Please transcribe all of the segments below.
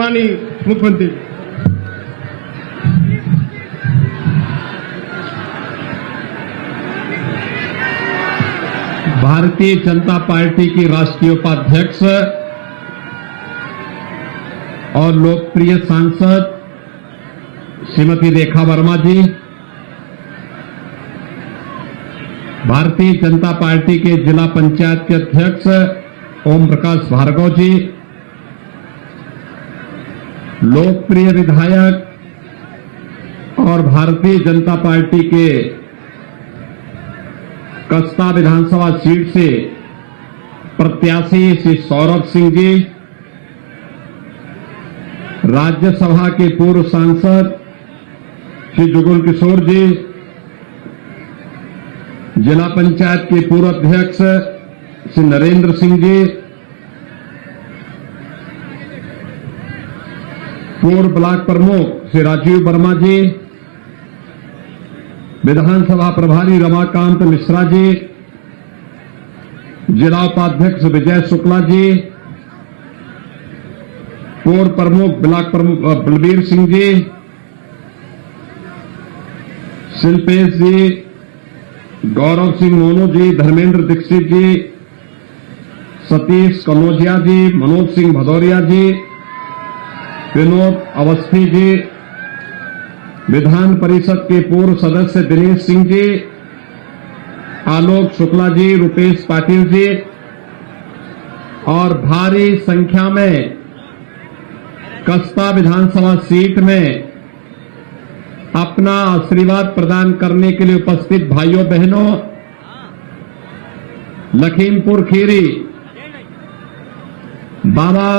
माननीय मुख्यमंत्री। भारतीय जनता पार्टी की राष्ट्रीय उपाध्यक्ष और लोकप्रिय सांसद श्रीमती रेखा वर्मा जी, भारतीय जनता पार्टी के जिला पंचायत के अध्यक्ष ओम प्रकाश भार्गव जी, लोकप्रिय विधायक और भारतीय जनता पार्टी के कसबा विधानसभा सीट से प्रत्याशी श्री सौरभ सिंह जी, राज्यसभा के पूर्व सांसद श्री जुगल किशोर जी, जिला पंचायत के पूर्व अध्यक्ष श्री नरेंद्र सिंह जी, पूर्व ब्लॉक प्रमुख श्री राजीव वर्मा जी, विधानसभा प्रभारी रमाकांत मिश्रा जी, जिला उपाध्यक्ष विजय शुक्ला जी, पूर्व प्रमुख ब्लॉक प्रमुख बलबीर सिंह जी, शिल्पेश जी, गौरव सिंह मोनू जी, धर्मेंद्र दीक्षित जी, सतीश कनौजिया जी, मनोज सिंह भदौरिया जी, विनोद अवस्थी जी, विधान परिषद के पूर्व सदस्य दिनेश सिंह जी, आलोक शुक्ला जी, रुपेश पाटिल जी और भारी संख्या में कसबा विधानसभा सीट में अपना आशीर्वाद प्रदान करने के लिए उपस्थित भाइयों बहनों, लखीमपुर खीरी बाबा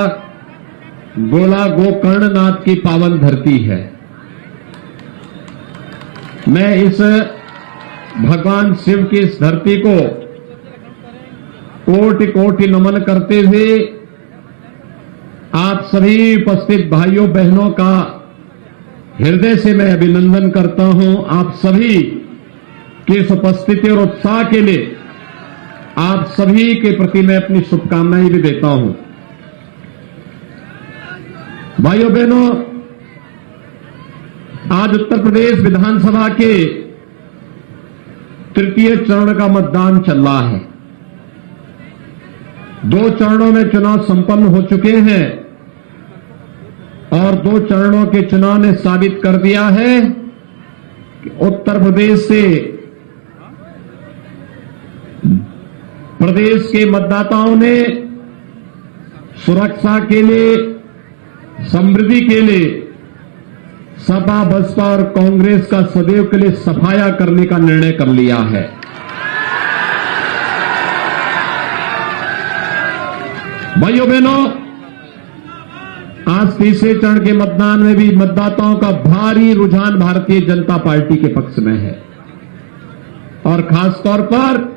गोला गोकर्णनाथ की पावन धरती है। मैं इस भगवान शिव की इस धरती को कोटि कोटि नमन करते हुए आप सभी उपस्थित भाइयों बहनों का हृदय से मैं अभिनंदन करता हूं। आप सभी की इस उपस्थिति और उत्साह के लिए आप सभी के प्रति मैं अपनी शुभकामनाएं भी देता हूं। भाइयों बहनों, आज उत्तर प्रदेश विधानसभा के तृतीय चरण का मतदान चल रहा है। 2 चरणों में चुनाव संपन्न हो चुके हैं और 2 चरणों के चुनाव ने साबित कर दिया है कि उत्तर प्रदेश से प्रदेश के मतदाताओं ने सुरक्षा के लिए, समृद्धि के लिए सपा, बसपा और कांग्रेस का सदैव के लिए सफाया करने का निर्णय कर लिया है। भाइयों बहनों, आज तीसरे चरण के मतदान में भी मतदाताओं का भारी रुझान भारतीय जनता पार्टी के पक्ष में है और खासतौर पर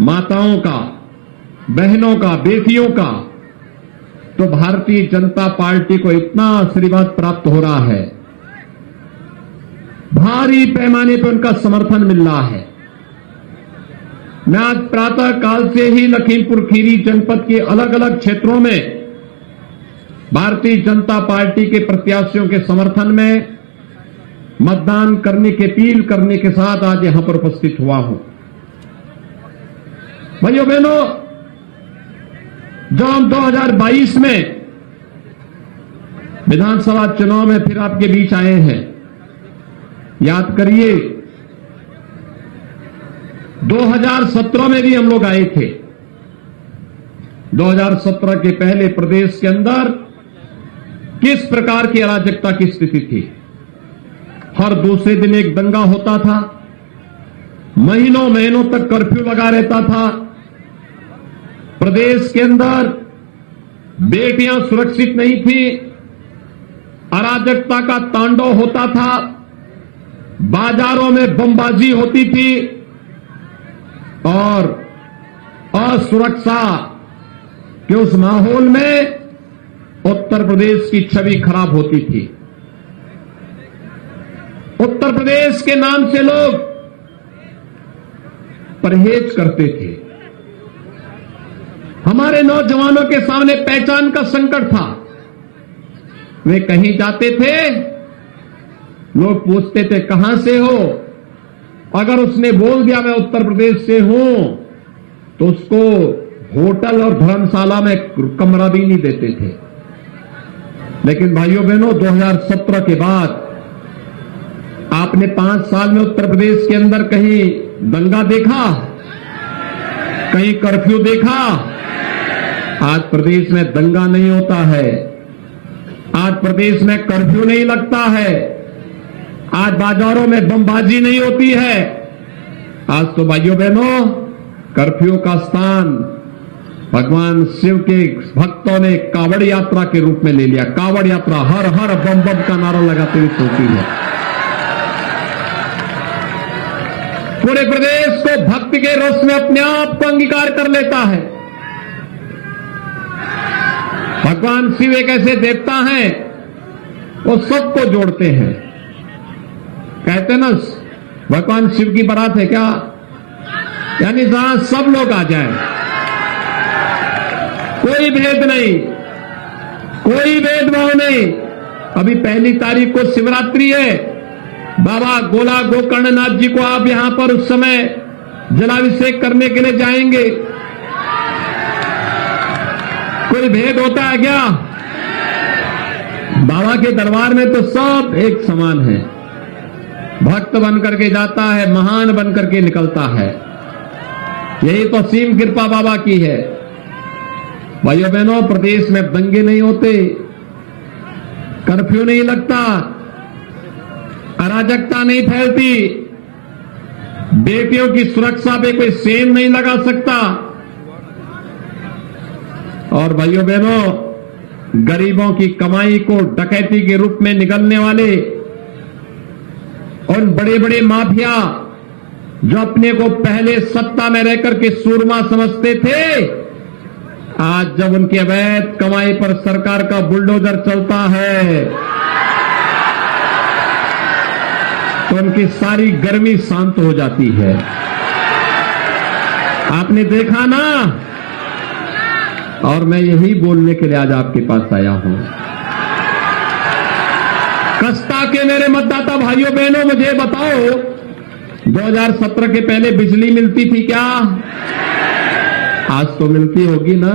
माताओं का, बहनों का, बेटियों का तो भारतीय जनता पार्टी को इतना आशीर्वाद प्राप्त हो रहा है, भारी पैमाने पर उनका समर्थन मिल रहा है। मैं आज प्रातः काल से ही लखीमपुर खीरी जनपद के अलग अलग क्षेत्रों में भारतीय जनता पार्टी के प्रत्याशियों के समर्थन में मतदान करने की अपील करने के साथ आज यहां पर उपस्थित हुआ हूं। भाइयों बहनों, जो हम 2022 में विधानसभा चुनाव में फिर आपके बीच आए हैं, याद करिए 2017 में भी हम लोग आए थे। 2017 के पहले प्रदेश के अंदर किस प्रकार की अराजकता की स्थिति थी। हर दूसरे दिन एक दंगा होता था, महीनों महीनों तक कर्फ्यू लगा रहता था, प्रदेश के अंदर बेटियां सुरक्षित नहीं थी, अराजकता का तांडव होता था, बाजारों में बमबाजी होती थी और असुरक्षा के उस माहौल में उत्तर प्रदेश की छवि खराब होती थी। उत्तर प्रदेश के नाम से लोग परहेज करते थे। हमारे नौजवानों के सामने पहचान का संकट था। वे कहीं जाते थे, लोग पूछते थे कहां से हो। अगर उसने बोल दिया मैं उत्तर प्रदेश से हूं, तो उसको होटल और धर्मशाला में कमरा भी नहीं देते थे। लेकिन भाइयों बहनों, 2017 के बाद आपने 5 साल में उत्तर प्रदेश के अंदर कहीं दंगा देखा, कहीं कर्फ्यू देखा? आज प्रदेश में दंगा नहीं होता है, आज प्रदेश में कर्फ्यू नहीं लगता है, आज बाजारों में बमबाजी नहीं होती है। आज तो भाइयों बहनों, कर्फ्यू का स्थान भगवान शिव के भक्तों ने कावड़ यात्रा के रूप में ले लिया। कावड़ यात्रा हर हर बम बम का नारा लगाते हुए चलती है। पूरे प्रदेश को भक्ति के रस में अपने आप को अंगीकार कर लेता है। भगवान शिव एक ऐसे देवता हैं, वो सबको जोड़ते हैं। कहते ना, भगवान शिव की बारात है क्या, यानी जहां सब लोग आ जाएं, कोई भेद नहीं, कोई भेदभाव नहीं। अभी 1 तारीख को शिवरात्रि है, बाबा गोला गोकर्णनाथ जी को आप यहां पर उस समय जलाभिषेक करने के लिए जाएंगे। कोई भेद होता है क्या? बाबा के दरबार में तो सब एक समान है। भक्त बन करके जाता है, महान बन करके निकलता है। यही तो असीम कृपा बाबा की है। भाइयों बहनों, प्रदेश में दंगे नहीं होते, कर्फ्यू नहीं लगता, अराजकता नहीं फैलती, बेटियों की सुरक्षा पे कोई सेन नहीं लगा सकता। और भाइयों बहनों, गरीबों की कमाई को डकैती के रूप में निगलने वाले उन बड़े बड़े माफिया जो अपने को पहले सत्ता में रहकर के सूरमा समझते थे, आज जब उनकी अवैध कमाई पर सरकार का बुलडोजर चलता है, तो उनकी सारी गर्मी शांत हो जाती है। आपने देखा ना, और मैं यही बोलने के लिए आज आपके पास आया हूं। कस्ता के मेरे मतदाता भाइयों बहनों, मुझे बताओ, 2017 के पहले बिजली मिलती थी क्या? आज तो मिलती होगी ना।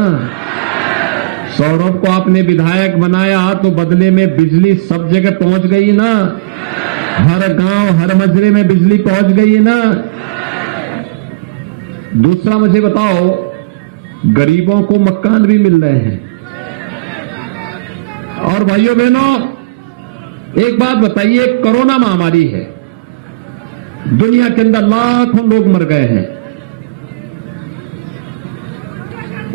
सौरभ को आपने विधायक बनाया तो बदले में बिजली सब जगह पहुंच गई ना, हर गांव हर मजरे में बिजली पहुंच गई ना। दूसरा मुझे बताओ, गरीबों को मकान भी मिल रहे हैं। और भाइयों बहनों, एक बात बताइए, कोरोना महामारी है, दुनिया के अंदर लाखों लोग मर गए हैं,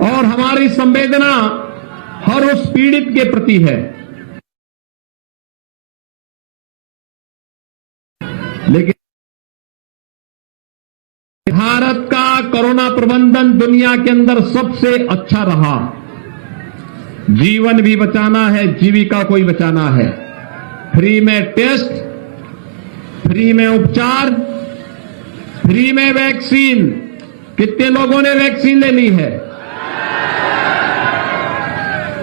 और हमारी संवेदना हर उस पीड़ित के प्रति है। लेकिन भारत का कोरोना प्रबंधन दुनिया के अंदर सबसे अच्छा रहा। जीवन भी बचाना है, जीविका को ही बचाना है। फ्री में टेस्ट, फ्री में उपचार, फ्री में वैक्सीन। कितने लोगों ने वैक्सीन ले ली है?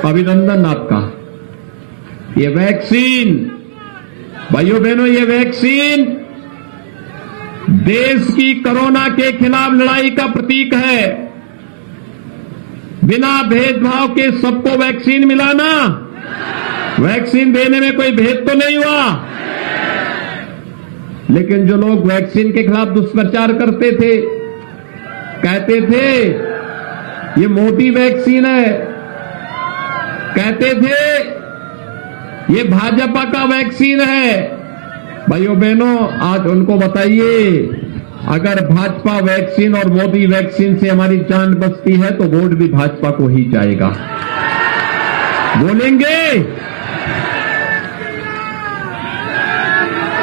अभिनंदन आपका। ये वैक्सीन, भाइयों बहनों, ये वैक्सीन देश की कोरोना के खिलाफ लड़ाई का प्रतीक है। बिना भेदभाव के सबको वैक्सीन मिला ना। वैक्सीन देने में कोई भेद तो नहीं हुआ। लेकिन जो लोग वैक्सीन के खिलाफ दुष्प्रचार करते थे, कहते थे ये मोदी वैक्सीन है, कहते थे ये भाजपा का वैक्सीन है। भाइयों बहनों, आज उनको बताइए, अगर भाजपा वैक्सीन और मोदी वैक्सीन से हमारी जान बचती है तो वोट भी भाजपा को ही जाएगा। बोलेंगे?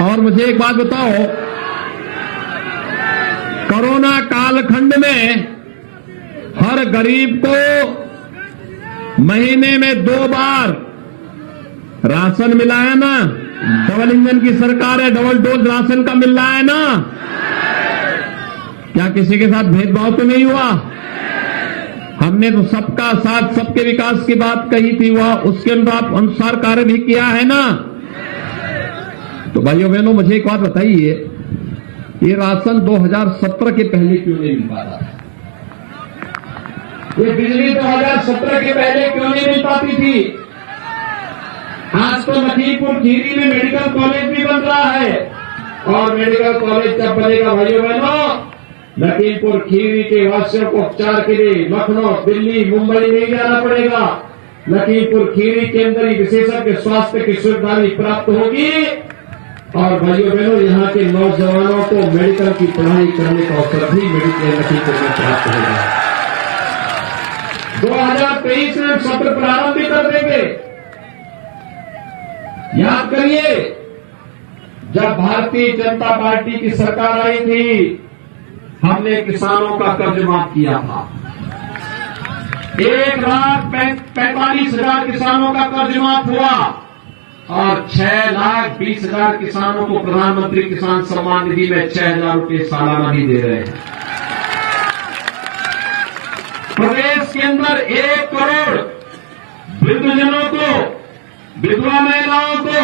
और मुझे एक बात बताओ, कोरोना कालखंड में हर गरीब को महीने में 2 बार राशन मिला है ना। डबल इंजन की सरकार है, डबल डोज राशन का मिल रहा है ना। क्या किसी के साथ भेदभाव तो नहीं हुआ? हमने तो सबका साथ सबके विकास की बात कही थी, वह उसके अनुसार कार्य भी किया है ना। तो भाइयों बहनों, मुझे एक बात बताइए, ये राशन 2017 के पहले क्यों नहीं मिल पाता था? ये बिजली 2017 के पहले क्यों नहीं मिल पाती थी? आज तो लखीमपुर खीरी में मेडिकल कॉलेज भी बन रहा है, और मेडिकल कॉलेज जब बनेगा भाइयों बहनों, लखीमपुर खीरी के वासियों को उपचार के लिए लखनऊ, दिल्ली, मुंबई नहीं जाना पड़ेगा। लखीमपुर खीरी के अंदर ही विशेषज्ञ स्वास्थ्य की सुविधा भी प्राप्त होगी, और भाइयों बहनों, यहाँ के नौजवानों को मेडिकल की पढ़ाई करने का अवसर भी मेडिकल लखीमपुर में प्राप्त होगा। 2023 में सत्र प्रारंभ भी कर देंगे। याद करिए, जब भारतीय जनता पार्टी की सरकार आई थी, हमने किसानों का कर्ज माफ किया था। 1,45,000 किसानों का कर्ज माफ हुआ, और 6,20,000 किसानों को प्रधानमंत्री किसान सम्मान निधि में 6,000 रुपये सालाना भी दे रहे हैं। प्रदेश के अंदर 1 करोड़ वृद्धजनों को, विधवा महिलाओं को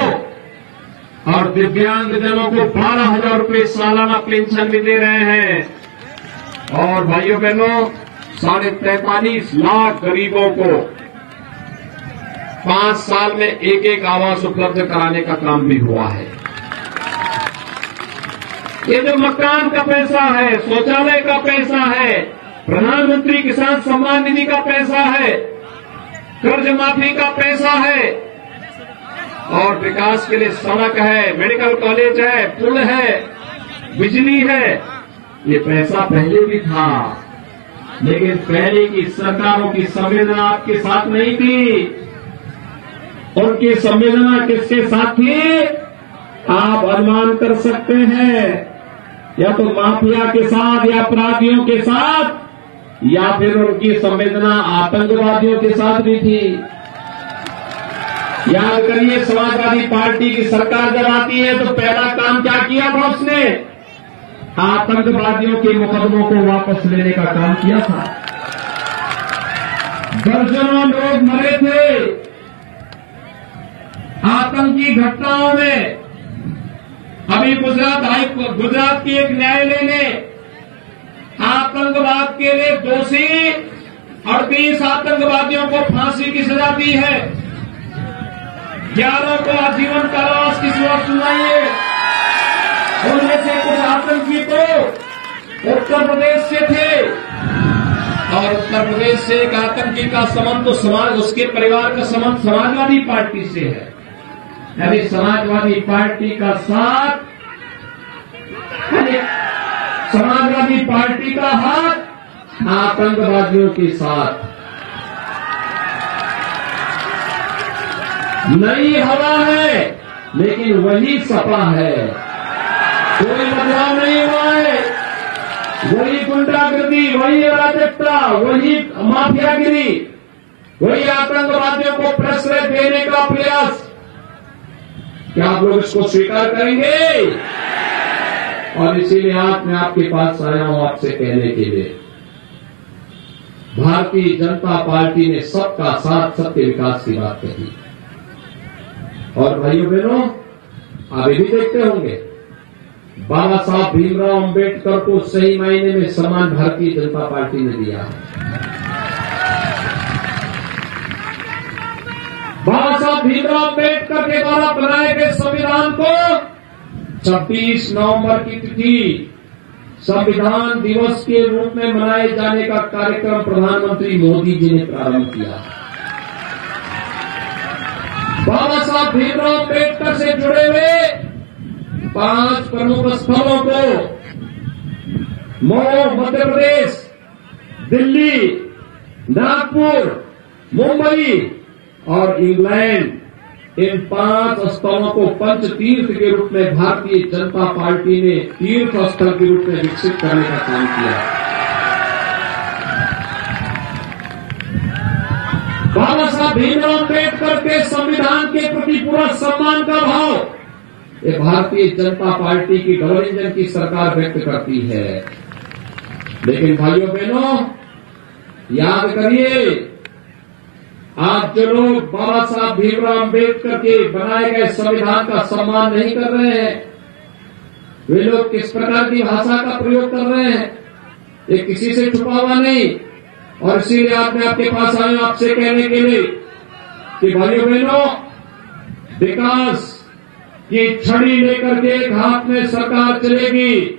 और दिव्यांगजनों को 12,000 रुपये सालाना पेंशन भी दे रहे हैं। और भाइयों बहनों, 43.5 लाख गरीबों को 5 साल में एक आवास उपलब्ध कराने का काम भी हुआ है। ये जो मकान का पैसा है, शौचालय का पैसा है, प्रधानमंत्री किसान सम्मान निधि का पैसा है, कर्ज माफी का पैसा है, और विकास के लिए सड़क है, मेडिकल कॉलेज है, पुल है, बिजली है, ये पैसा पहले भी था। लेकिन पहले की सरकारों की संवेदना आपके साथ नहीं थी। उनकी संवेदना किसके साथ थी? आप अनुमान कर सकते हैं, या तो माफिया के साथ, या अपराधियों के साथ, या फिर उनकी संवेदना आतंकवादियों के साथ भी थी। याद करिए, समाजवादी पार्टी की सरकार जब आती है तो पहला काम क्या किया था उसने? आतंकवादियों के मुकदमों को वापस लेने का काम किया था। दर्जनों लोग मरे थे आतंकी घटनाओं में। अभी गुजरात की एक न्यायालय ने आतंकवाद के लिए दोषी 38 आतंकवादियों को फांसी की सजा दी है। 11 को आजीवन कारावास की सजा सुनाई है। उनमें से कुछ आतंकी तो उत्तर प्रदेश से थे, और उत्तर प्रदेश से एक आतंकी का संबंध तो उसके परिवार का संबंध समाजवादी पार्टी से है। यानी समाजवादी पार्टी का साथ, समाजवादी पार्टी का हाथ आतंकवादियों के साथ। नई हवा है, लेकिन वही सपा है, कोई बदलाव नहीं हुआ है। वही गुंडागर्दी, वही अराजकता, वही माफियागिरी, वही आतंकवादियों को प्रश्रय देने का प्रयास। क्या आप लोग इसको स्वीकार करेंगे? और इसीलिए आज मैं आपके पास आया हूं आपसे कहने के लिए, भारतीय जनता पार्टी ने सबका साथ, सबके विकास की बात कही। और भाइयों बहनों, आप भी देखते होंगे, बाबा साहब भीमराव अंबेडकर को सही मायने में सम्मान भारतीय जनता पार्टी ने दिया है। बाबा साहब भीमराव अंबेडकर के द्वारा बनाए गए संविधान को 26 नवंबर की तिथि संविधान दिवस के रूप में मनाए जाने का कार्यक्रम प्रधानमंत्री मोदी जी ने प्रारंभ किया। बाबा साहब भीमराव अंबेडकर से जुड़े हुए 5 प्रमुख स्थलों को मऊ मध्य प्रदेश, दिल्ली, नागपुर, मुंबई और इंग्लैंड, इन 5 स्थलों को पंच तीर्थ के रूप में भारतीय जनता पार्टी ने तीर्थ स्थल के रूप में विकसित करने का काम किया। बाबा साहब भीमराव अंबेडकर के संविधान के प्रति पूरा सम्मान का भाव ये भारतीय जनता पार्टी की डबल इंजन की सरकार व्यक्त करती है। लेकिन भाइयों बहनों, याद करिए, आज जो लोग बाबा साहब भीमराव अम्बेडकर के बनाए गए संविधान का सम्मान नहीं कर रहे हैं, वे लोग किस प्रकार की भाषा का प्रयोग कर रहे हैं, ये किसी से छुपा हुआ नहीं। और इसीलिए आज मैं आपके पास आया हूं आपसे कहने के लिए कि भाइयों बहनों, विकास की छड़ी लेकर के एक हाथ में सरकार चलेगी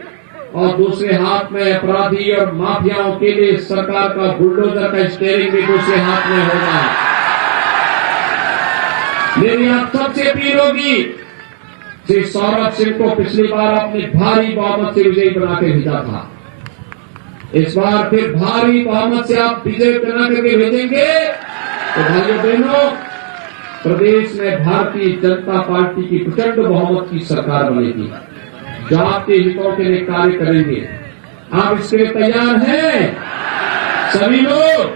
और दूसरे हाथ में अपराधी और माफियाओं के लिए सरकार का बुलडोजर का स्टीयरिंग भी दूसरे हाथ में होगा। मेरी आप सबसे अपील होगी, श्री सौरभ सिंह को पिछली बार अपने भारी बहुमत से विजयी बना के भेजा था, इस बार फिर भारी बहुमत से आप विजय बना करके भेजेंगे तो भाइयों बहनों, प्रदेश में भारतीय जनता पार्टी की प्रचंड बहुमत की सरकार बनेगी, जो आपके हितों के लिए कार्य करेंगे। आप इसके लिए तैयार हैं सभी लोग?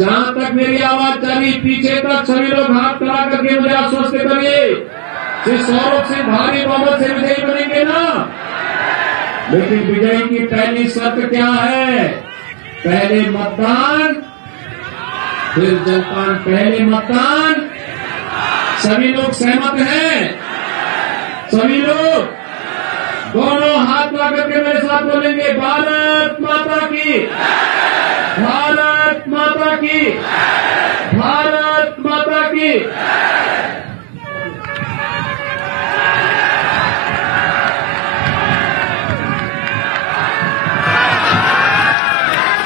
जहां तक मेरी आवाज चली पीछे तक सभी लोग हाथ खड़ा करके मुझे आश्वस्त करिए, श्री सौरभ से भारी बहुमत से विजयी बनेंगे ना? लेकिन विजय की पहली शर्त क्या है? पहले मतदान फिर जलपान। पहले मतदान। सभी लोग सहमत हैं? सभी लोग दोनों हाथ ला करके मेरे साथ बोलेंगे, भारत माता की, भारत माता की, भारत माता की।